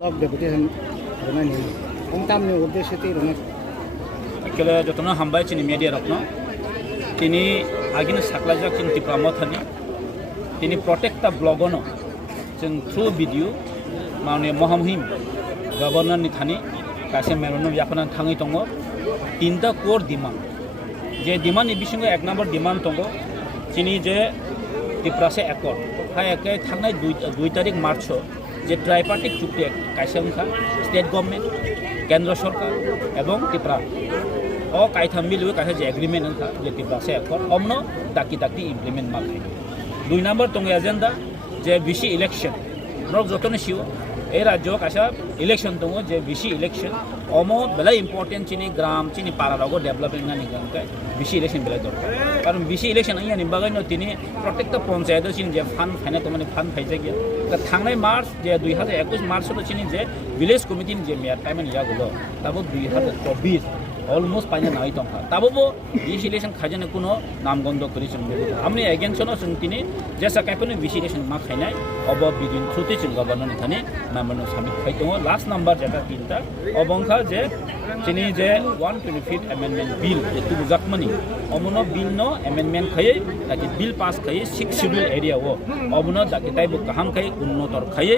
Block deputation রনানি অংতামনি উদ্দেশ্যতে রনা একলে যতন হামবাই চিনি media রত্ন তিনি আগিনো সাকলাজাক চিনি টিপ্রামথানি তিনি প্রত্যেকটা ব্লগনো जों थ्रु भिडिअ माने महामहिम गवर्नर नि थानी कासे मेरनो याफाना थाङै दङ तीनटा कोर डिमान्ड जे डिमान्ड नि बिसिङो एक नम्बर डिमान्ड दङ चिनि जे टिप्रासे एकर्ड हा एके थांनाय 2 तारिख मार्च जे ट्राइपार्टिक चुक्ति कासे ओंखा स्टेट गभर्नमेंट केंद्र सरकार एवं टिप्रा अ कायथाम मिलु कासे जे एग्रीमेंट ओंखा जे टिप्रासे एकर्ड अमनो दाकी दाकी इमप्लीमेंट माखाय 2 नम्बर दङ एजेंडा जे बिसि इलेक्शन नक जतने सिओ ए राज्य कासा इलेक्शन दङ जे बिसि इलेक्शन अमो बेला इम्पोर्टेंट चिनि ग्राम चिनि पारारागो डेभलपमेंट नानि गंका बिसि इलेक्शन बेला दरकार कारण बिसि इलेक्शन यानि बागायनो तिनि प्रत्येकटा पंचायत चिनि जे फान्ड फाइना तो माने फान्ड फाइजा गया दा थांनाय मार्च जे 2021 मार्च तो चिनि जे विलेज कमिटि जे मेयर टाइम या गलो ताबो 2024 অলমোস্ট পাইনা নাই টঙ্কা তাবো বিসিলেশন খাজানে কোনো নামগন্ধ করেছেন আমি এগেনশন তিনি যেসা কাইপনি বিসিলেশন মা খাইনাই অব বিদিন থ্রুতে जों গভর্নর থানে মামনো সামিট খাই দङ লাস্ট নাম্বার যেটা তিনটা অবংখা যে তিনি যে 125 অ্যামেন্ডমেন্ট বিল যে তু জাকমানি অমনো বিল নো অ্যামেন্ডমেন্ট খাই তাকি বিল পাস খাই 6 শিডিউল এরিয়া ও অমনো দাকি তাইবো কাহাম খাই উন্নতর খাই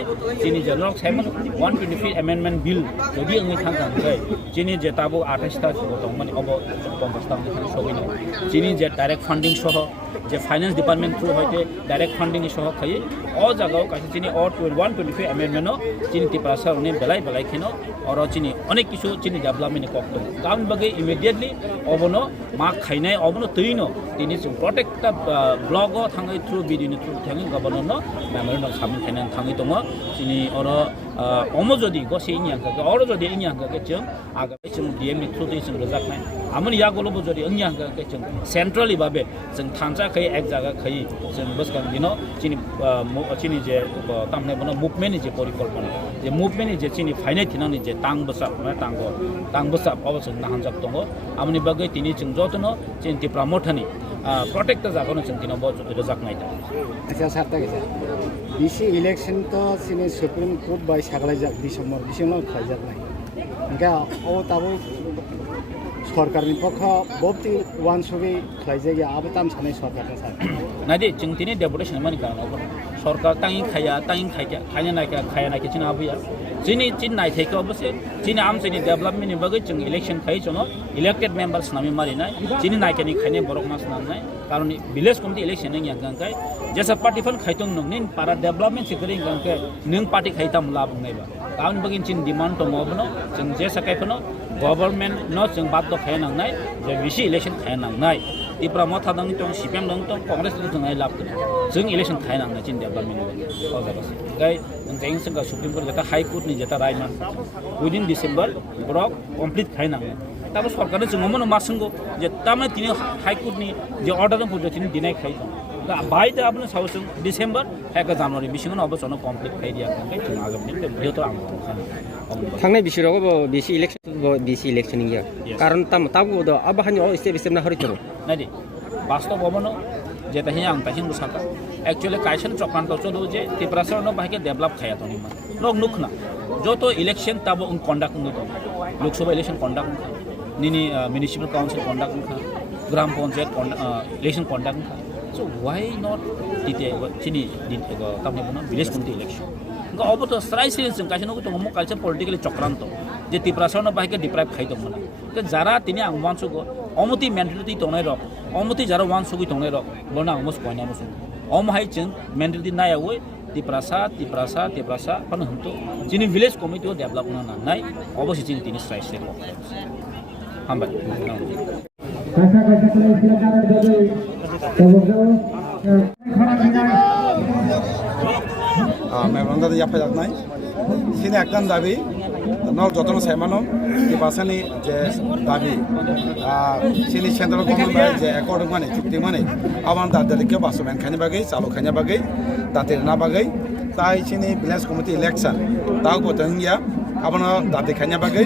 তিনি যে লক সাইমন 125 অ্যামেন্ডমেন্ট বিল যদি আমি থাকান খাই তিনি যে তাবো 28 টা মানে অব 50 টা সবইনো তিনি যে ডাইরেক্ট ফান্ডিং সহ যে ফাইন্যান্স ডিপার্টমেন্ট থ্রু হইতে ডাইরেক্ট ফান্ডিং সহ খাই অ জায়গাও কাছে চিনি অ 125 অ্যামেন্ডমেন্ট চিনি টিপ্রাসা উনি বেলাই বেলাই খেনো আর চিনি অনেক কিছু চিনি ডেভেলপমেন্ট কক্ত কারণ বাগে ইমিডিয়েটলি অবনো মা খাইনাই অবনো তৈনো তিনি প্রত্যেকটা ব্লগ থাঙै থ্রু বিডিনি থ্রু থাঙै গভর্নর মেমোরেন্ডাম সাবমিট খাইনান থাঙै দङ চিনি অর অমো যদি গসে ইনিয়াंखा অর যদি ইনিयांखा जों आगामि जों डिएम नि थ्रु जों रोजाबनाय आमोन यागलबो যদি इनियांखा जों सेंट्रली भाबे जों थांजाखै एक जागा खै जों बसकां दिनो चिनि चिनि जे तामने बनो मुभमेन्ट जे परिकल्पना जे मुभमेन्ट जे चिनि फाइनाय थिनानि जे तां बसाब मा तां बसाब अवश्य नाहानजाक दङ आमनि बागै तिनि जों जतनो चिनि टिप्रामथानि प्रटेक्ट जागोन जों दिनो बहुत रोजाबनाय दा अच्छा सारता गेजा बिसि इलेक्शन तो सिनि सुप्रीम कोर्ट बाय सागलायजाक डिसेम्बर बिसिङाव खायजाक नाय ओंका अ ताबो सरकारनि पक्ष बबति वान सुगै खायजाया आबो ताम सानै सरकारनि सार नादि जों तिनि डेपुटेशन मानि कारण सरकार ताङि खाया ताङि खाया नायका चिन आबुया चिनि चिन नायथायखौ अबसे चिनि आम चिनि डेभलपमेन्टनि बागै जों इलेक्शन खाय जनो इलेक्टेड मेम्बार्स नामि मारिनाय चिनि नायकानि खायने बरक मास नांनाय कारण विलेज कमिटि इलेक्शन नि गांखाय जेसा पार्टी फन खायतों नोंनि पारा डेभलपमेन्ट सिकरि गांखाय नों पार्टी खायताम लाब नायबा कारण बगिन चिन डिमान्ड तो मबनो जों जेसा कायफनो गभर्नमेन्ट न जों बाध्य खाय नांनाय जे बिसि इलेक्शन खाय नांनाय इप्रा मथा दं तो सिपिएम दं तो कांग्रेस जों आइ लाब जों इलेक्शन खाय नांनाय चिन डेभलपमेन्ट अजाबास गाय जों जोंगा सुप्रीम कोर्ट जेता हाई कोर्ट नि जेता Rayman within December book complete खाय नांनाय ताबो सरकारले जों मन मासंगो जे तामे तिनि हाई कोर्ट नि जे अर्डर पुजो तिनि दिनाय खाय दा बाय दा आपन सावसं डिसेम्बर 1 जानुवारि बिसिङन अबसनो कमप्लीट खाय दिया खाय जों आगामनि बेहतर आं थांनाय बिसोरावबो बिसि इलेक्शन गया कारण ताबो द आबाहानि अ स्टेप स्टेप ना हरितरो नादि वास्तव अबनो जेता हिया आं तासिन बुसाका एक्चुअली कायसन चक्रान्त चलो जे टिप्रासरन बाहाके डेभलप खाया तो निमा लोग नुखना जो तो इलेक्शन ताबो उन कंडक्ट नु तो लोकसभा इलेक्शन कंडक्ट निनी municipal council conduct gram panchayat election conduct so why not tite chini din tamne bono village committee election ga oboto strai series जों कायसन को mo culture politically चक्रान्त जे टिप्रासरन बाहाके डिप्राइभ खाइ दं मोना त जारा तिनि आं वानसुगो अमति मेन्टालिटी तंनाय रक अमति जारा वानसुगि तंनाय रक बना आमस कोइना मस अमहाय जों मेन्टालिटी नायावै टिप्रासा पन हंतो जिनि विलेज कमिटी डेभलप होना नाय अवश्य जिनि तिनि स्ट्राइक से हामबाय मेमोरेंडम याफाजाक नाय सिनि एकदान दाबि नल जतन सायमानो टिप्रासानि जे दाबि सिनि सेन्ट्रल गभर्नमेन्ट जे एकर्ड माने चुक्ति माने आबान दादलिके बासमेन खानि बागै चालु खानि बागै दातेरना बागै ताइ सिनि विलेज कमिटि इलेक्शन ताव बतंगिया आबान दाते खानि बागै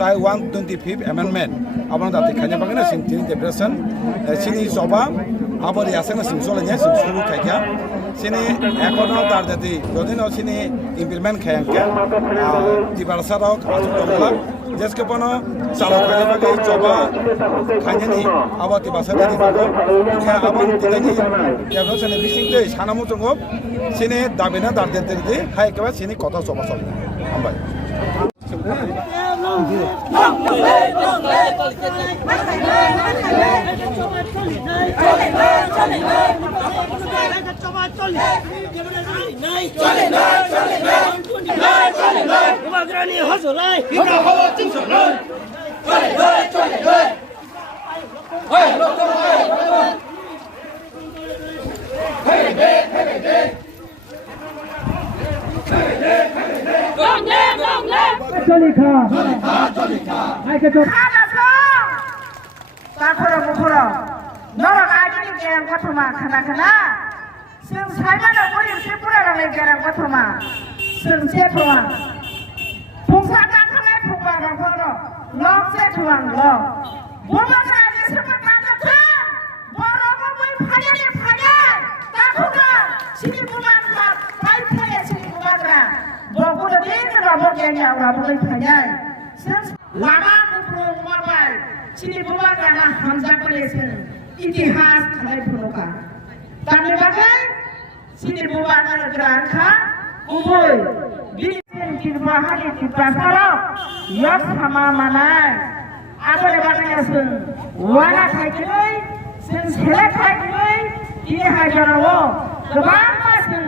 ताइ 125 अमेंडमेंट आबान दाते खानि बागै ना सिनि डेपुटेशन सिनि सभा आबार यासेना सिमसोलnya सिमसोलु खायखा sini ekono dar jadi jadi no sini implement kayaknya di bahasa rok asal dongla jeske pono salok kaya bagai coba kayaknya nih awak di bahasa dari itu kayak abang tidak nih ya bro sini bising deh sana mau tunggu sini dabina dar jadi hai kebas sini kota coba soal ambai Takora mukora, nora kajini gerang katoma kana kana, sing saya nak boleh sepura orang gerang katoma, sing sepura, pungsa takana pungsa takana, long sepura long, bola kaji seperti mana tu, bola boleh payah, takuna, sini bukan tak, payah sini bukan tak, bola dia tu ramai gengnya orang boleh payah, sing lama kupung mabai. Sini buat karena hamzah kolesen itihas kalai punuka. Kami bagai sini buat karena gerangka uboi bikin kibahani kibasaro yak sama manai. Apa lebakannya sen wana kaikai sen selek kaikai ini hajarawo kebang masen